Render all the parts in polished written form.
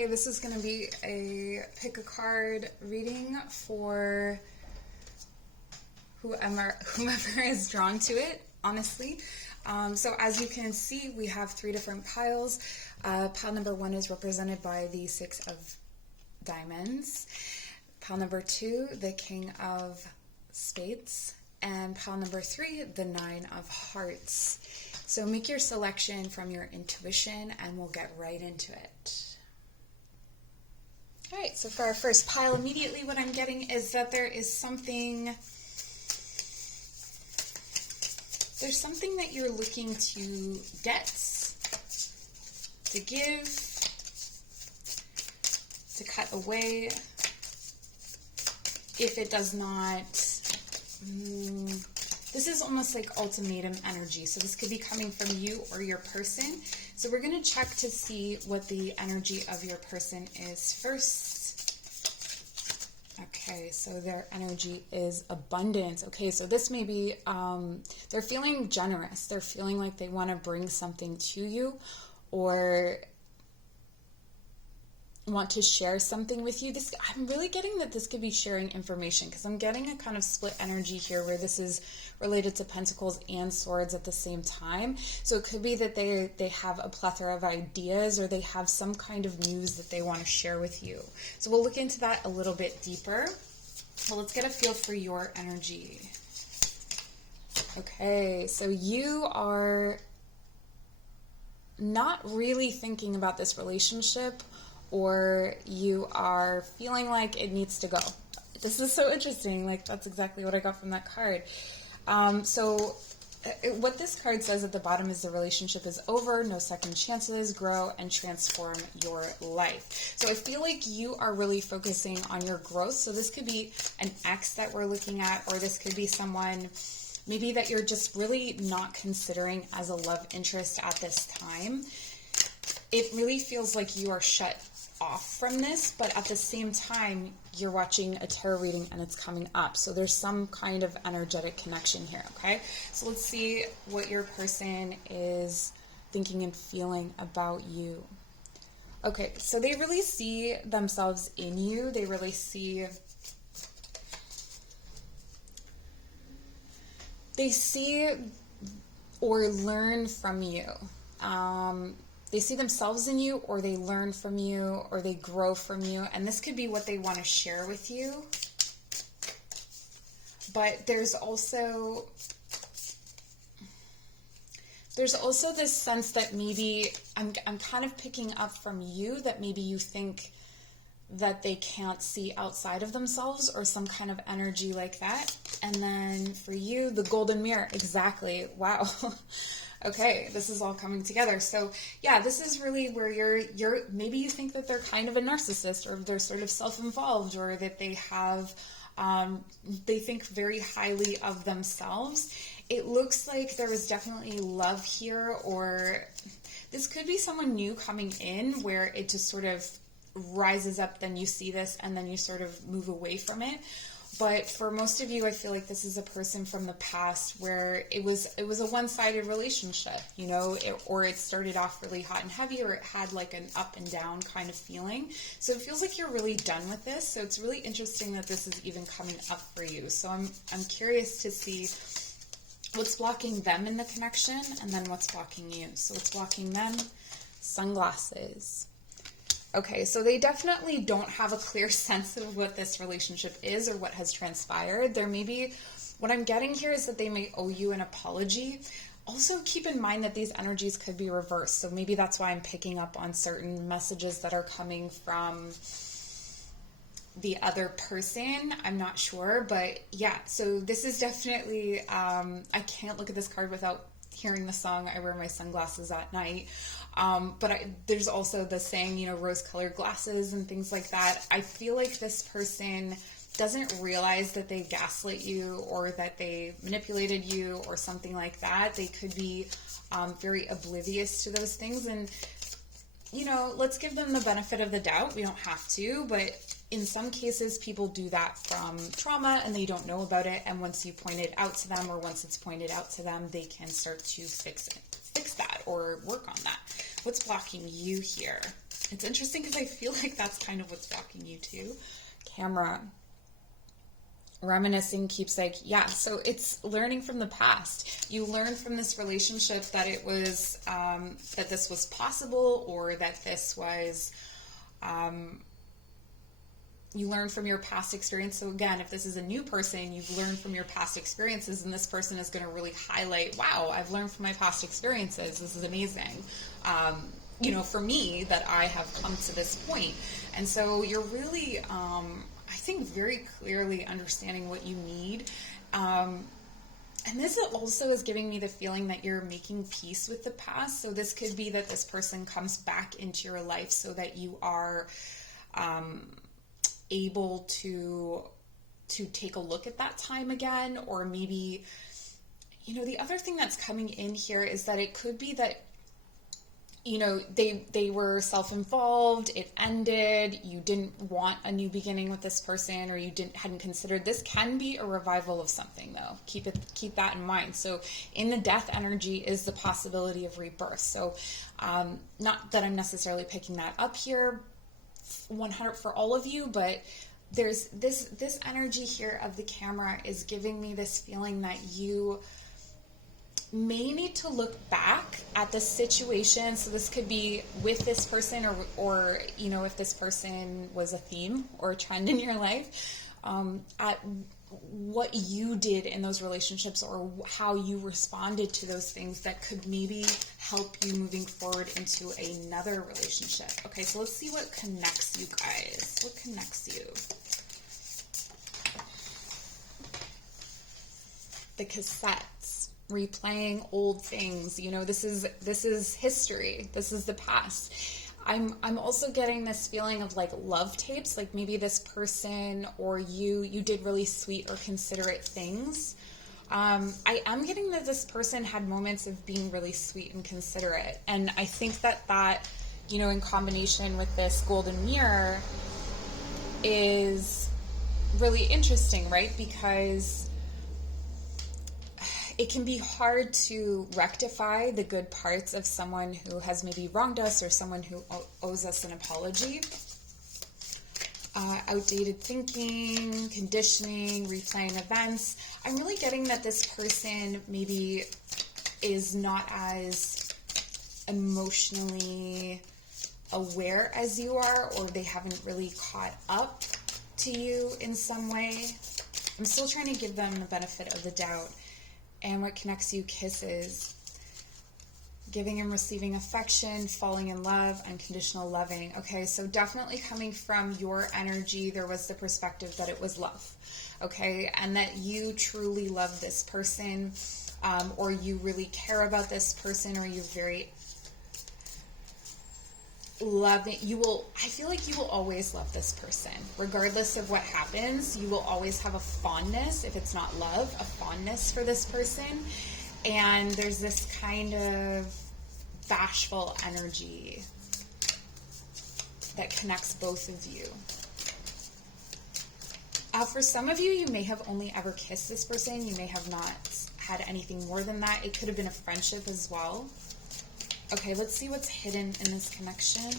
Okay, this is going to be a pick a card reading for whoever is drawn to it, honestly. So as you can see, we have 3 different piles. Pile number 1 is represented by the 6 of diamonds. Pile number 2, the King of Spades. And pile number 3, the 9 of Hearts. So make your selection from your intuition and we'll get right into it. All right, so for our first pile, immediately what I'm getting is that there's something that you're looking to get, to give, to cut away. If it does not, this is almost like ultimatum energy. So this could be coming from you or your person. So we're going to check to see what the energy of your person is first. Okay, so their energy is abundance. Okay, so this may be, they're feeling generous. They're feeling like they want to bring something to you or want to share something with you. I'm really getting that this could be sharing information because I'm getting a kind of split energy here where this is related to pentacles and swords at the same time. So it could be that they have a plethora of ideas or they have some kind of news that they want to share with you. So we'll look into that a little bit deeper. Well, let's get a feel for your energy. Okay, so you are not really thinking about this relationship, or you are feeling like it needs to go. This is so interesting. Like, that's exactly what I got from that card. What this card says at the bottom is the relationship is over, no second chances, grow and transform your life. So I feel like you are really focusing on your growth. So this could be an ex that we're looking at, or this could be someone maybe that you're just really not considering as a love interest at this time. It really feels like you are shut off from this, but at the same time, you're watching a tarot reading and it's coming up. So there's some kind of energetic connection here, okay? So let's see what your person is thinking and feeling about you. Okay, so they really see themselves in you. They really see or learn from you. They see themselves in you, or they learn from you, or they grow from you. And this could be what they want to share with you. But there's also this sense that maybe I'm kind of picking up from you that maybe you think that they can't see outside of themselves, or some kind of energy like that. And then for you, the golden mirror. Exactly. Wow. Okay, this is all coming together. So yeah, this is really where you're maybe you think that they're kind of a narcissist, or they're sort of self-involved, or that they have they think very highly of themselves. It looks like there was definitely love here, or this could be someone new coming in where it just sort of rises up, then you see this and then you sort of move away from it. But for most of you, I feel like this is a person from the past where it was a one-sided relationship, you know, or it started off really hot and heavy, or it had like an up and down kind of feeling. So it feels like you're really done with this. So it's really interesting that this is even coming up for you. So I'm curious to see what's blocking them in the connection, and then what's blocking you. So what's blocking them? Sunglasses. Okay, so they definitely don't have a clear sense of what this relationship is or what has transpired. There may be, what I'm getting here is that they may owe you an apology. Also, keep in mind that these energies could be reversed. So maybe that's why I'm picking up on certain messages that are coming from the other person. I'm not sure, but yeah, so this is definitely, I can't look at this card without hearing the song I Wear My Sunglasses at Night. But there's also the saying, you know, rose-colored glasses and things like that. I feel like this person doesn't realize that they gaslit you, or that they manipulated you, or something like that. They could be very oblivious to those things. And, you know, let's give them the benefit of the doubt. We don't have to, but in some cases, people do that from trauma and they don't know about it. And once you point it out to them, or once it's pointed out to them, they can start to fix that or work on that. What's blocking you here? It's interesting because I feel like that's kind of what's walking you to. Camera. Reminiscing keeps like, yeah, so it's learning from the past. You learned from this relationship that it was, that this was possible, or that this was, you learn from your past experience. So again, if this is a new person, you've learned from your past experiences, and this person is going to really highlight, wow, I've learned from my past experiences. This is amazing. You know, for me, that I have come to this point. And so you're really, I think, very clearly understanding what you need. And this also is giving me the feeling that you're making peace with the past. So this could be that this person comes back into your life so that you are able to take a look at that time again. Or maybe, you know, the other thing that's coming in here is that it could be that, you know, they were self-involved, it ended, you didn't want a new beginning with this person, or you hadn't considered. This can be a revival of something, though. Keep that in mind. So in the death energy is the possibility of rebirth. So not that I'm necessarily picking that up here 100 for all of you, but there's this energy here of the camera is giving me this feeling that you may need to look back at the situation. So this could be with this person, or you know, if this person was a theme or a trend in your life, at what you did in those relationships, or how you responded to those things that could maybe help you moving forward into another relationship. Okay, so let's see what connects you guys. What connects you? The cassettes. Replaying old things. You know, this is history. This is the past. I'm also getting this feeling of like love tapes, like maybe this person or you did really sweet or considerate things. I am getting that this person had moments of being really sweet and considerate, and I think that you know, in combination with this golden mirror is really interesting, right? Because it can be hard to rectify the good parts of someone who has maybe wronged us, or someone who owes us an apology. Outdated thinking, conditioning, replaying events. I'm really getting that this person maybe is not as emotionally aware as you are, or they haven't really caught up to you in some way. I'm still trying to give them the benefit of the doubt. And what connects you? Kisses. Giving and receiving affection, falling in love, unconditional loving. Okay, so definitely coming from your energy, there was the perspective that it was love. Okay, and that you truly love this person, or you really care about this person, or you're very loving. I feel like you will always love this person. Regardless of what happens, you will always have a fondness, if it's not love, a fondness for this person. And there's this kind of bashful energy that connects both of you. For some of you, you may have only ever kissed this person. You may have not had anything more than that. It could have been a friendship as well. Okay, let's see what's hidden in this connection.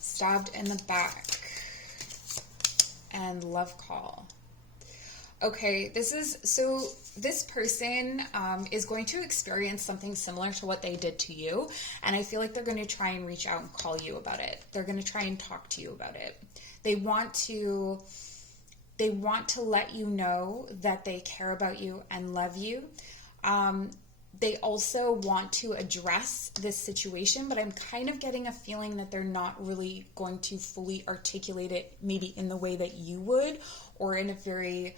Stabbed in the back. And love call. Okay, this person is going to experience something similar to what they did to you, and I feel like they're going to try and reach out and call you about it. They're going to try and talk to you about it. They want to let you know that they care about you and love you. They also want to address this situation, but I'm kind of getting a feeling that they're not really going to fully articulate it maybe in the way that you would, or in a very,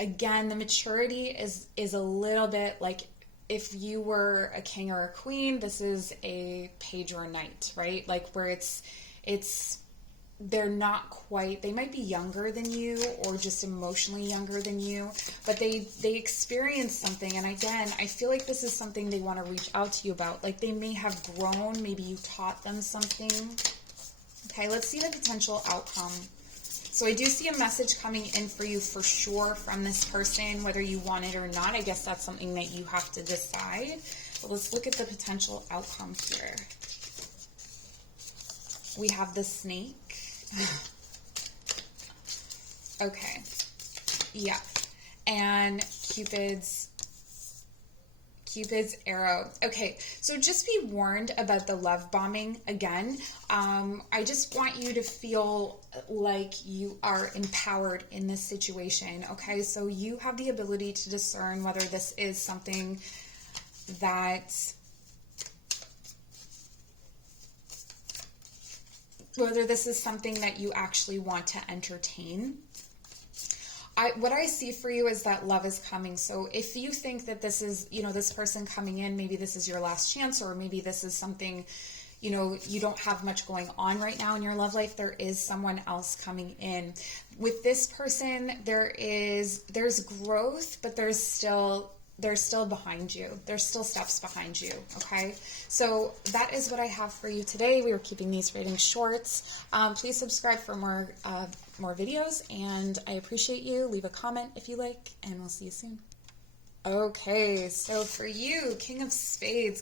again, the maturity is a little bit like if you were a king or a queen, this is a page or a knight, right? Like where they're not quite, they might be younger than you or just emotionally younger than you, but they experience something. And again, I feel like this is something they want to reach out to you about. Like they may have grown, maybe you taught them something. Okay, let's see the potential outcome. So I do see a message coming in for you for sure from this person, whether you want it or not. I guess that's something that you have to decide. But let's look at the potential outcome here. We have the snake. Okay. Yeah. And Cupid's arrow. Okay, so just be warned about the love bombing again. I just want you to feel like you are empowered in this situation, okay? So you have the ability to discern whether this is something that... whether this is something that you actually want to entertain. What I see for you is that love is coming. So if you think that this is, this person coming in, maybe this is your last chance, or maybe this is something, you don't have much going on right now in your love life, there is someone else coming in. With this person, there's growth, but they're still behind you. There's still steps behind you, okay? So that is what I have for you today. We were keeping these readings short. Please subscribe for more videos, and I appreciate you. Leave a comment if you like, and we'll see you soon. Okay, so for you, King of Spades.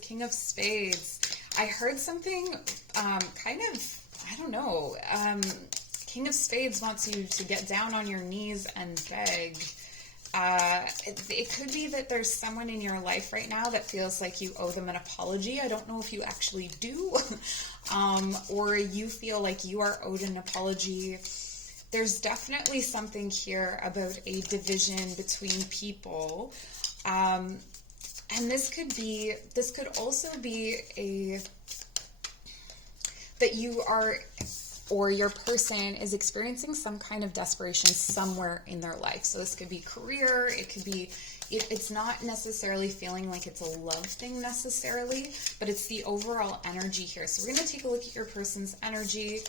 I heard something kind of, I don't know. King of Spades wants you to get down on your knees and beg. It could be that there's someone in your life right now that feels like you owe them an apology. I don't know if you actually do, or you feel like you are owed an apology. There's definitely something here about a division between people. And this could also be that you are, or your person is experiencing some kind of desperation somewhere in their life. So this could be career, it could be, it's not necessarily feeling like it's a love thing necessarily, but it's the overall energy here. So we're going to take a look at your person's energy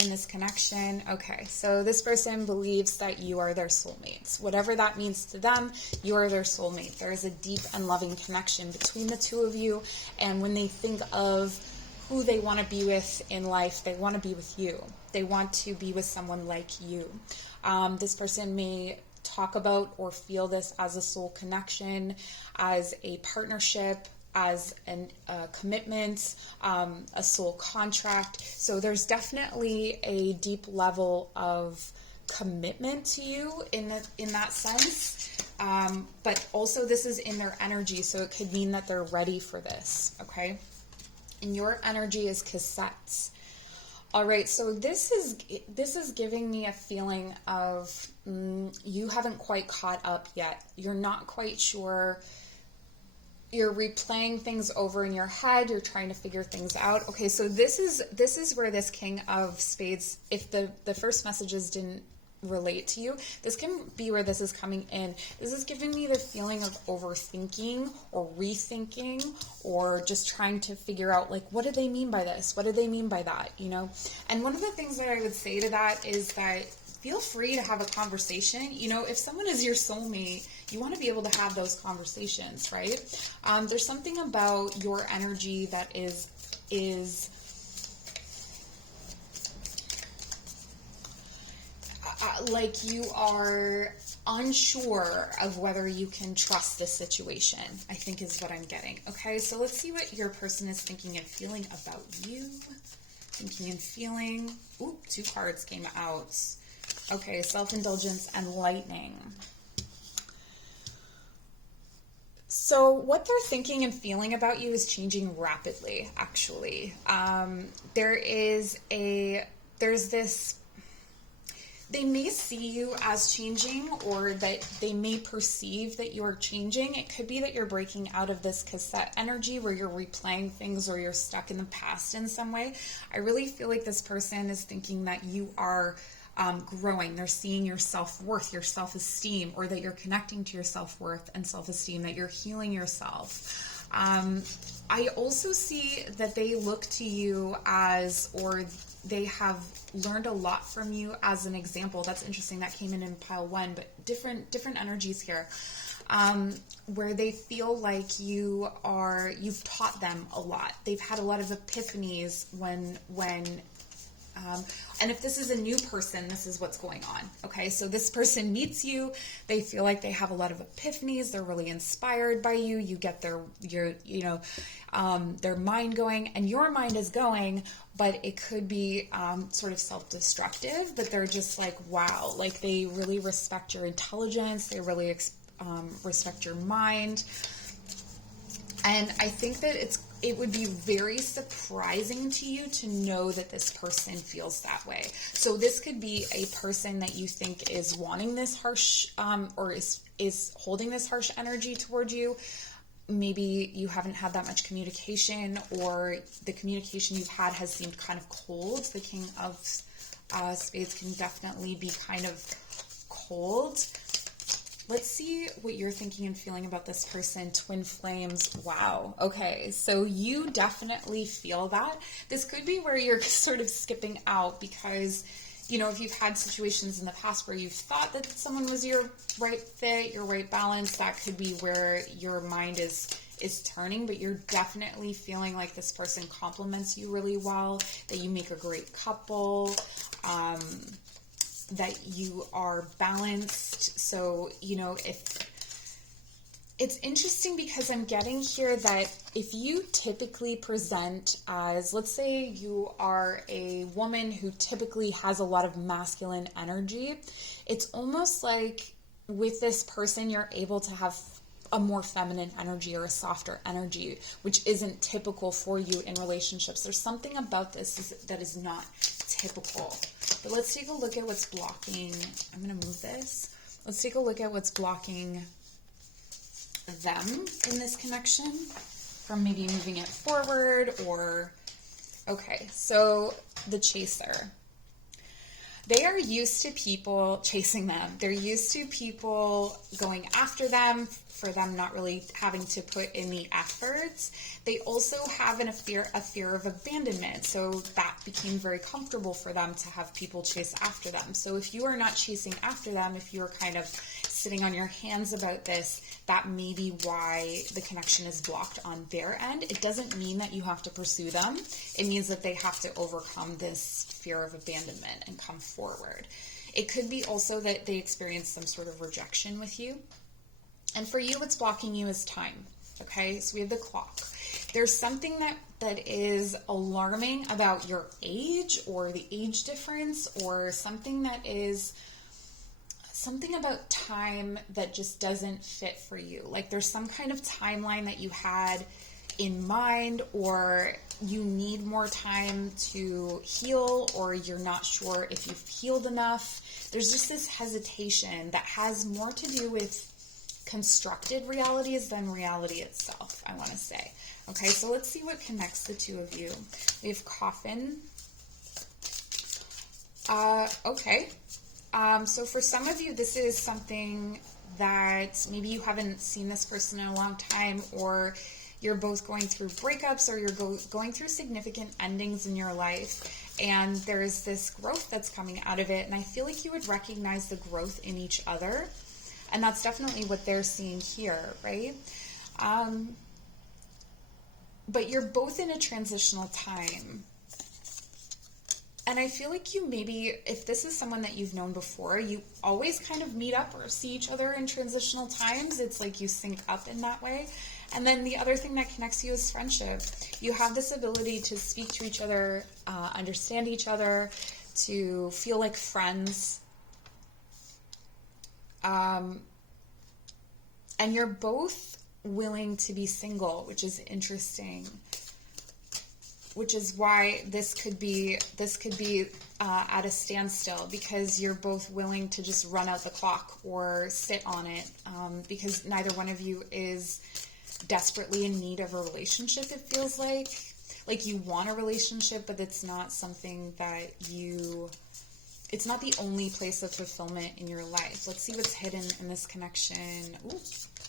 in this connection. Okay, so this person believes that you are their soulmates. Whatever that means to them, you are their soulmate. There is a deep and loving connection between the two of you, and when they think of who they want to be with in life, they want to be with you. They want to be with someone like you. This person may talk about or feel this as a soul connection, as a partnership, as a commitment, a soul contract. So there's definitely a deep level of commitment to you in that sense. But also this is in their energy, so it could mean that they're ready for this, okay? And your energy is cassettes. All right, so this is giving me a feeling of you haven't quite caught up yet. You're not quite sure. You're replaying things over in your head. You're trying to figure things out. Okay, so this is where this King of Spades, if the first messages didn't relate to you, this can be where this is coming in. This is giving me the feeling of overthinking or rethinking, or just trying to figure out, like, what do they mean by this? What do they mean by that? And one of the things that I would say to that is that feel free to have a conversation. If someone is your soulmate, you want to be able to have those conversations, right? There's something about your energy that is like you are unsure of whether you can trust this situation, I think is what I'm getting. Okay, so let's see what your person is thinking and feeling about you. Thinking and feeling. Ooh, 2 cards came out. Okay, self-indulgence and lightning. So what they're thinking and feeling about you is changing rapidly, actually. There's this... They may see you as changing, or that they may perceive that you're changing. It could be that you're breaking out of this cassette energy where you're replaying things, or you're stuck in the past in some way. I really feel like this person is thinking that you are growing. They're seeing your self-worth, your self-esteem, or that you're connecting to your self-worth and self-esteem, that you're healing yourself. I also see that they look to you as, or they have learned a lot from you as an example. That's interesting. That came in pile 1, but different energies here, where they feel like you've taught them a lot. They've had a lot of epiphanies when And if this is a new person, this is what's going on. Okay, so this person meets you, they feel like they have a lot of epiphanies, they're really inspired by you, you get their mind going, and your mind is going, but it could be sort of self-destructive, but they're just like, wow, like they really respect your intelligence, they really respect your mind. And I think that it would be very surprising to you to know that this person feels that way. So this could be a person that you think is wanting this harsh, or is holding this harsh energy toward you. Maybe you haven't had that much communication, or the communication you've had has seemed kind of cold. The King of Spades can definitely be kind of cold. Let's see what you're thinking and feeling about this person. Twin flames. Wow. Okay. So you definitely feel that. This could be where you're sort of skipping out because, you know, if you've had situations in the past where you've thought that someone was your right fit, your right balance, that could be where your mind is turning, but you're definitely feeling like this person compliments you really well, that you make a great couple, that you are balanced. So, you know, if it's interesting because I'm getting here that if you typically present as, let's say you are a woman who typically has a lot of masculine energy, it's almost like with this person, you're able to have a more feminine energy or a softer energy, which isn't typical for you in relationships. There's something about this that is not typical. But let's take a look at what's blocking. I'm going to move this. Let's take a look at what's blocking them in this connection from maybe moving it forward or, okay, so the chaser. They are used to people chasing them. They're used to people going after them, for them not really having to put in the efforts. They also have a fear of abandonment. So that became very comfortable for them to have people chase after them. So if you are not chasing after them, if you're kind of sitting on your hands about this, that may be why the connection is blocked on their end. It doesn't mean that you have to pursue them. It means that they have to overcome this fear of abandonment and come forward. It could be also that they experience some sort of rejection with you. And for you, what's blocking you is time. Okay, so we have the clock. There's something that is alarming about your age or the age difference, or something that is something about time that just doesn't fit for you. Like there's some kind of timeline that you had in mind, or you need more time to heal, or you're not sure if you've healed enough. There's just this hesitation that has more to do with constructed realities than reality itself, I want to say. Okay, so let's see what connects the two of you. We have coffin. Okay. So for some of you, this is something that maybe you haven't seen this person in a long time, or you're both going through breakups, or you're going through significant endings in your life, and there's this growth that's coming out of it, and I feel like you would recognize the growth in each other, and that's definitely what they're seeing here, right? But you're both in a transitional time. And I feel like you maybe, if this is someone that you've known before, you always kind of meet up or see each other in transitional times. It's like you sync up in that way. And then the other thing that connects you is friendship. You have this ability to speak to each other, understand each other, to feel like friends. And you're both willing to be single, which is interesting. Which is why this could be at a standstill, because you're both willing to just run out the clock or sit on it, because neither one of you is desperately in need of a relationship. It feels like you want a relationship, but it's not something that it's not the only place of fulfillment in your life. Let's see what's hidden in this connection. Ooh.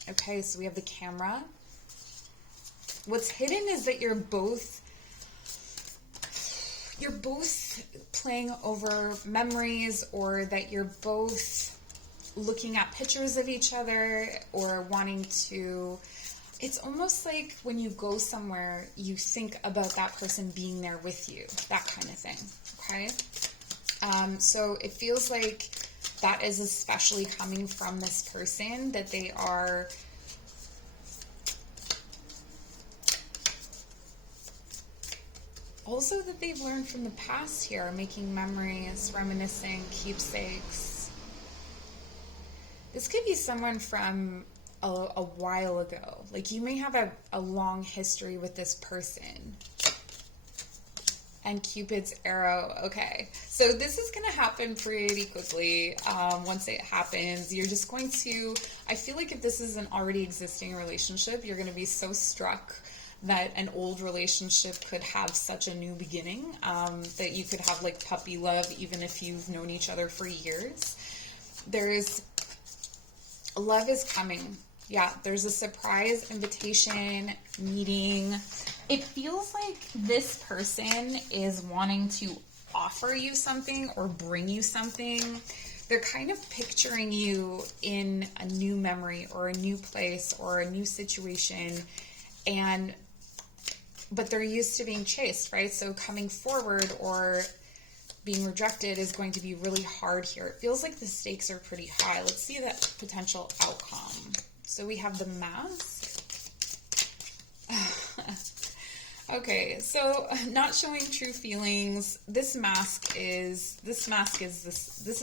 Okay, so we have the camera. What's hidden is that you're both playing over memories, or that you're both looking at pictures of each other, or wanting to it's almost like when you go somewhere, you think about that person being there with you, that kind of thing, okay? So it feels like that is especially coming from this person, that they are also that they've learned from the past here, making memories, reminiscing, keepsakes. This could be someone from a while ago. Like you may have a long history with this person. And Cupid's arrow. Okay, so this is going to happen pretty quickly. Once it happens, you're just going to, I feel like if this is an already existing relationship, you're going to be so struck that an old relationship could have such a new beginning, that you could have like puppy love even if you've known each other for years. Love is coming. Yeah, there's a surprise invitation, meeting. It feels like this person is wanting to offer you something or bring you something. They're kind of picturing you in a new memory or a new place or a new situation, but they're used to being chased, right? So coming forward or being rejected is going to be really hard here. It feels like the stakes are pretty high. Let's see that potential outcome. So we have the mask. Okay, so not showing true feelings. This is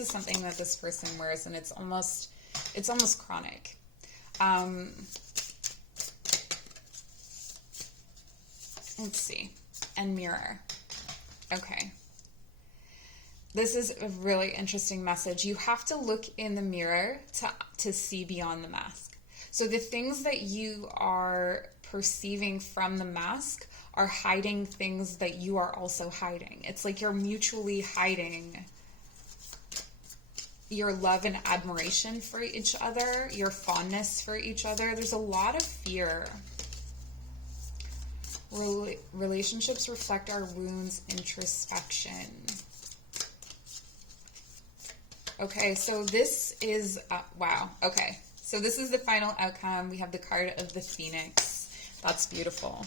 something that this person wears, and it's almost chronic. Let's see. And mirror. Okay. This is a really interesting message. You have to look in the mirror to see beyond the mask. So the things that you are perceiving from the mask are hiding things that you are also hiding. It's like you're mutually hiding your love and admiration for each other, your fondness for each other. There's a lot of fear. Relationships reflect our wounds, introspection. Okay, so this is, wow, okay. So this is the final outcome. We have the card of the Phoenix. That's beautiful.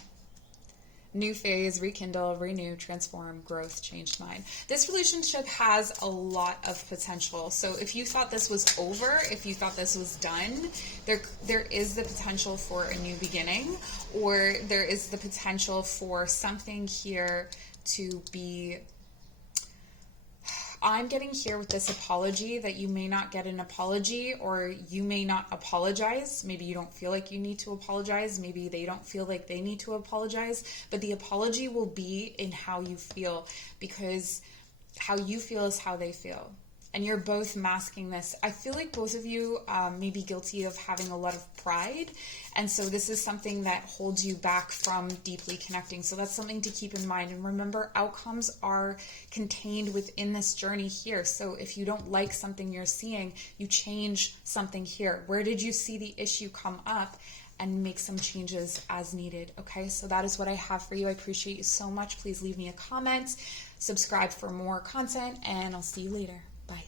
New phase, rekindle, renew, transform, growth, changed mind. This relationship has a lot of potential. So if you thought this was over, if you thought this was done, there is the potential for a new beginning, or there is the potential for something here to be... I'm getting here with this apology that you may not get an apology, or you may not apologize. Maybe you don't feel like you need to apologize. Maybe they don't feel like they need to apologize. But the apology will be in how you feel, because how you feel is how they feel. And you're both masking this. I feel like both of you may be guilty of having a lot of pride. And so this is something that holds you back from deeply connecting. So that's something to keep in mind. And remember, outcomes are contained within this journey here. So if you don't like something you're seeing, you change something here. Where did you see the issue come up? And make some changes as needed. Okay, so that is what I have for you. I appreciate you so much. Please leave me a comment, subscribe for more content, and I'll see you later. Bye.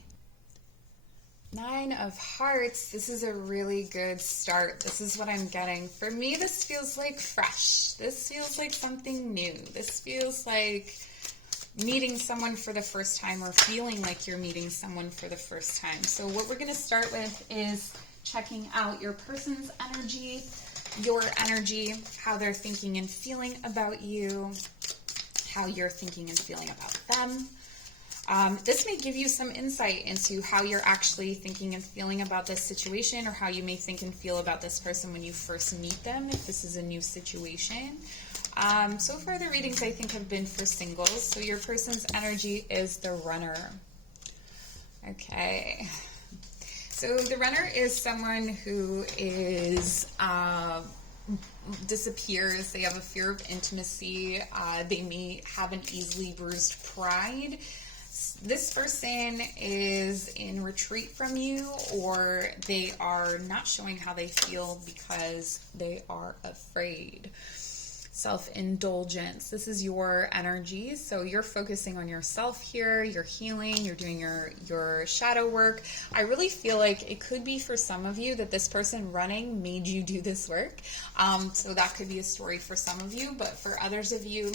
9 of Hearts. This is a really good start. This is what I'm getting. For me, this feels like fresh. This feels like something new. This feels like meeting someone for the first time, or feeling like you're meeting someone for the first time. So what we're going to start with is checking out your person's energy, your energy, how they're thinking and feeling about you, how you're thinking and feeling about them. This may give you some insight into how you're actually thinking and feeling about this situation, or how you may think and feel about this person when you first meet them, if this is a new situation. So far the readings I think have been for singles. So your person's energy is the Runner. Okay. So the Runner is someone who is disappears. They have a fear of intimacy. They may have an easily bruised pride. This person is in retreat from you, or they are not showing how they feel because they are afraid. self-indulgence. This is your energy. So you're focusing on yourself here, you're healing, you're doing your shadow work. I really feel like it could be for some of you that this person running made you do this work. So that could be a story for some of you, but for others of you,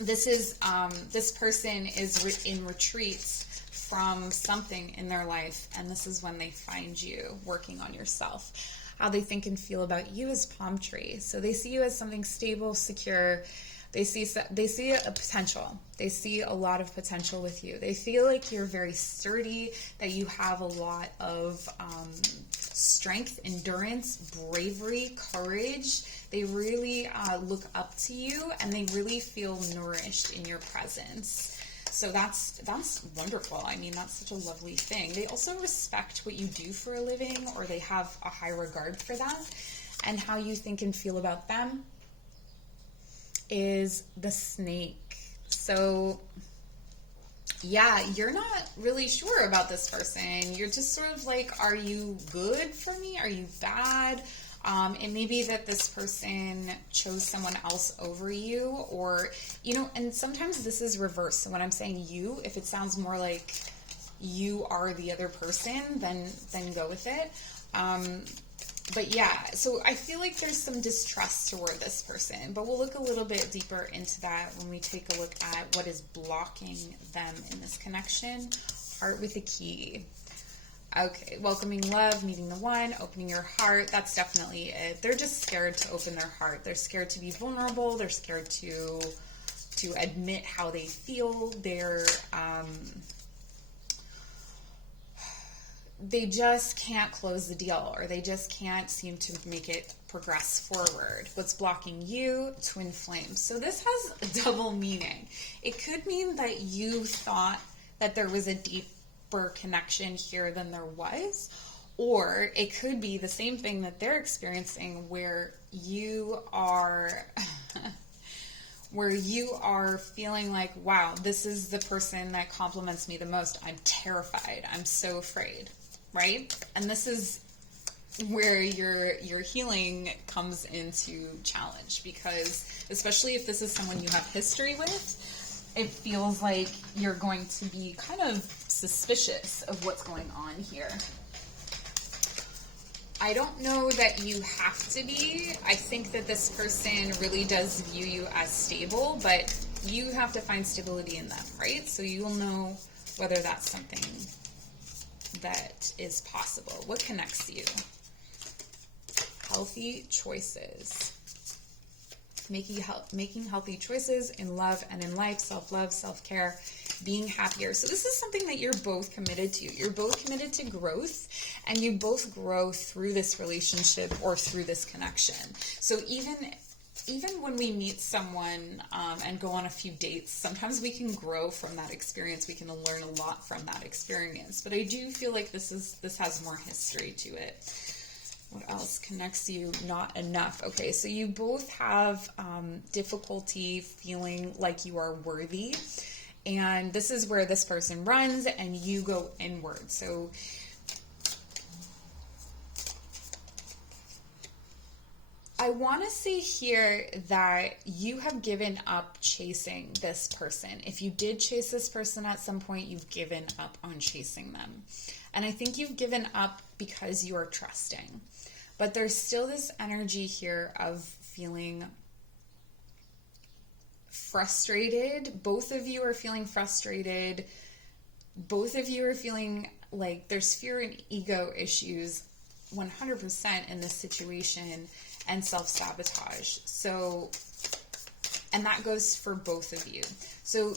this person is in retreats from something in their life, and this is when they find you working on yourself. How they think and feel about you is palm tree. So they see you as something stable, secure. They see a potential. They see a lot of potential with you. They feel like you're very sturdy, that you have a lot of strength, endurance, bravery, courage. They really look up to you, and they really feel nourished in your presence. So that's wonderful. I mean, that's such a lovely thing. They also respect what you do for a living, or they have a high regard for that. And how you think and feel about them is the snake. So yeah, you're not really sure about this person. You're just sort of like, are you good for me? Are you bad? It may be that this person chose someone else over you, or, and sometimes this is reversed. So when I'm saying you, if it sounds more like you are the other person, then go with it. But yeah, so I feel like there's some distrust toward this person, but we'll look a little bit deeper into that when we take a look at what is blocking them in this connection. Heart with a key. Okay, welcoming love, meeting the one, opening your heart. That's definitely it. They're just scared to open their heart. They're scared to be vulnerable. They're scared to admit how they feel. They just can't close the deal, or they just can't seem to make it progress forward. What's blocking you? Twin flames. So this has a double meaning. It could mean that you thought that there was a deeper connection here than there was, or it could be the same thing that they're experiencing, where you are feeling like, wow, this is the person that compliments me the most. I'm terrified. I'm so afraid, right? And this is where your healing comes into challenge, because especially if this is someone you have history with, it feels like you're going to be kind of suspicious of what's going on here. I don't know that you have to be. I think that this person really does view you as stable, but you have to find stability in them, right? So you'll know whether that's something that is possible. What connects you? Healthy choices. Making healthy choices in love and in life, self-love, self-care, being happier. So this is something that you're both committed to. You're both committed to growth, and you both grow through this relationship or through this connection. So even when we meet someone and go on a few dates, sometimes we can grow from that experience. We can learn a lot from that experience. But I do feel like this has more history to it. What else connects you? Not enough. Okay, so you both have difficulty feeling like you are worthy. And this is where this person runs and you go inward. So I want to say here that you have given up chasing this person. If you did chase this person at some point, you've given up on chasing them. And I think you've given up because you are trusting. But there's still this energy here of feeling frustrated. Both of you are feeling frustrated. Both of you are feeling like there's fear and ego issues 100% in this situation, and self-sabotage. So, and that goes for both of you. So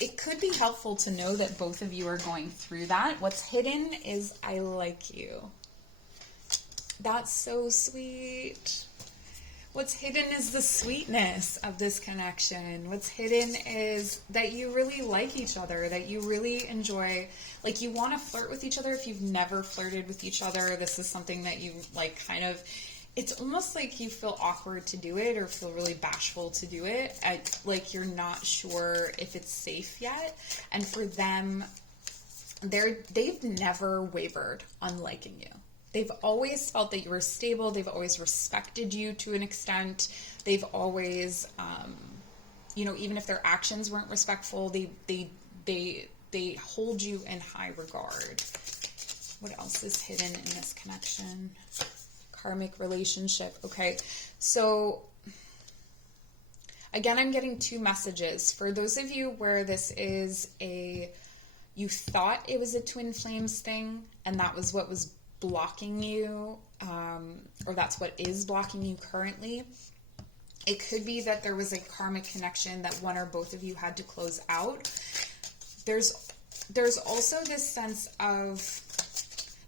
it could be helpful to know that both of you are going through that. What's hidden is I like you. That's so sweet. What's hidden is the sweetness of this connection. What's hidden is that you really like each other, that you really enjoy, like you want to flirt with each other. If you've never flirted with each other, this is something that you like kind of, it's almost like you feel awkward to do it or feel really bashful to do it. Like you're not sure if it's safe yet. And for them, they've never wavered on liking you. They've always felt that you were stable. They've always respected you to an extent. They've always, even if their actions weren't respectful, they hold you in high regard. What else is hidden in this connection? Karmic relationship. Okay, so again, I'm getting two messages. For those of you where this is you thought it was a twin flames thing, and that was what was blocking you, or that's what is blocking you currently. It could be that there was a karmic connection that one or both of you had to close out. There's also this sense of,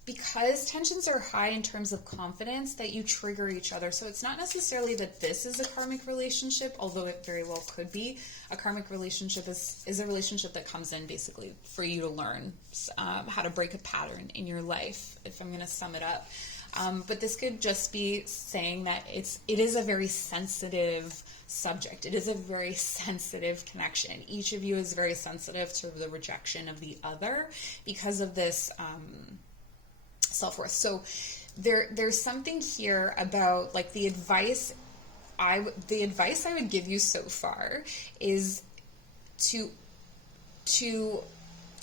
because tensions are high in terms of confidence, that you trigger each other. So it's not necessarily that this is a karmic relationship, although it very well could be. A karmic relationship is a relationship that comes in basically for you to learn how to break a pattern in your life, if I'm going to sum it up. But this could just be saying that it is a very sensitive subject. It is a very sensitive connection. Each of you is very sensitive to the rejection of the other because of this self-worth. So there's something here about, like, the advice I would give you so far is to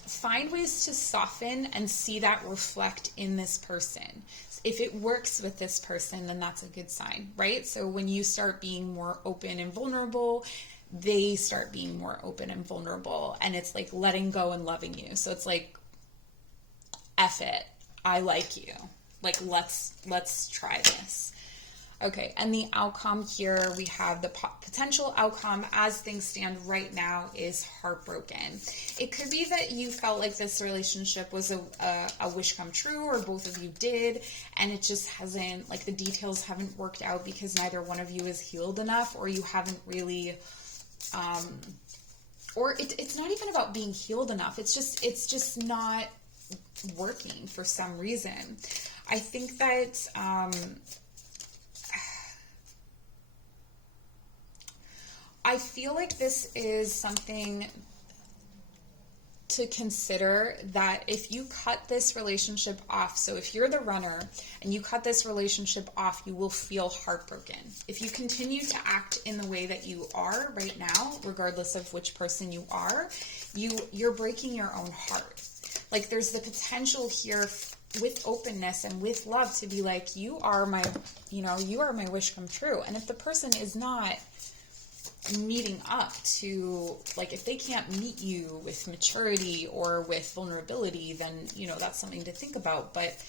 find ways to soften and see that reflect in this person. If it works with this person, then that's a good sign, right? So when you start being more open and vulnerable, they start being more open and vulnerable, and it's like letting go and loving you. So it's like, F it, I like you. Like, let's try this. Okay, and the outcome here, we have the potential outcome as things stand right now is heartbroken. It could be that you felt like this relationship was a wish come true, or both of you did, and it just hasn't, like, the details haven't worked out because neither one of you is healed enough, or you haven't really, or it's not even about being healed enough. It's just not working for some reason. I think that, I feel like this is something to consider, that if you cut this relationship off, so if you're the runner and you cut this relationship off, you will feel heartbroken. If you continue to act in the way that you are right now, regardless of which person you are, you're breaking your own heart. Like, there's the potential here with openness and with love to be like, you are my wish come true. And if the person is not meeting up to, like, if they can't meet you with maturity or with vulnerability, then, that's something to think about. But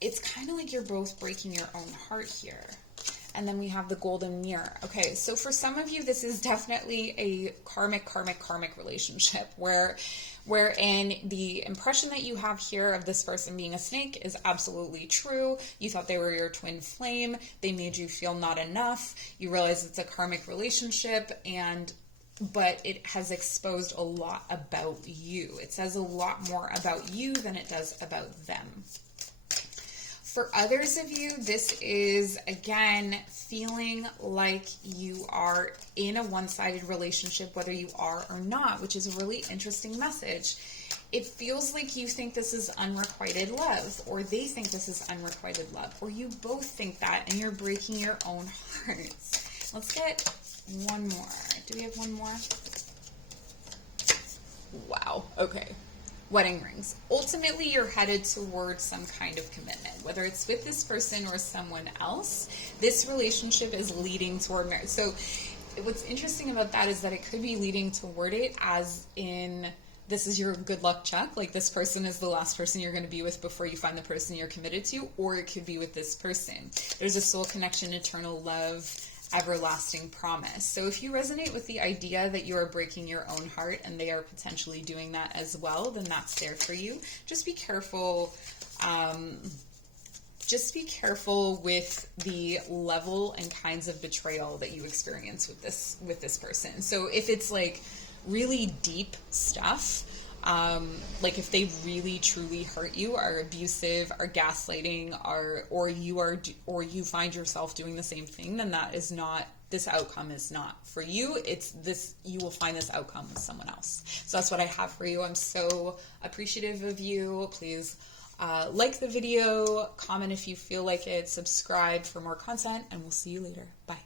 it's kind of like you're both breaking your own heart here. And then we have the golden mirror. Okay, so for some of you, this is definitely a karmic relationship wherein the impression that you have here of this person being a snake is absolutely true. You thought they were your twin flame. They made you feel not enough. You realize it's a karmic relationship, but it has exposed a lot about you. It says a lot more about you than it does about them. For others of you, this is, again, feeling like you are in a one-sided relationship, whether you are or not, which is a really interesting message. It feels like you think this is unrequited love, or they think this is unrequited love, or you both think that, and you're breaking your own hearts. Let's get one more. Do we have one more? Wow. Okay. Wedding rings. Ultimately, you're headed towards some kind of commitment, whether it's with this person or someone else. This relationship is leading toward marriage. So what's interesting about that is that it could be leading toward it, as in, this is your good luck check. Like, this person is the last person you're going to be with before you find the person you're committed to, or it could be with this person. There's a soul connection, eternal love, everlasting promise. So if you resonate with the idea that you are breaking your own heart and they are potentially doing that as well, then that's there for you. Just be careful. Just be careful with the level and kinds of betrayal that you experience with this person. So if it's like really deep stuff, like if they really truly hurt you, are abusive, are gaslighting, or you find yourself doing the same thing, then this outcome is not for you. You will find this outcome with someone else. So that's what I have for you. I'm so appreciative of you. Please Like the video, comment if you feel like it, subscribe for more content, and we'll see you later. Bye.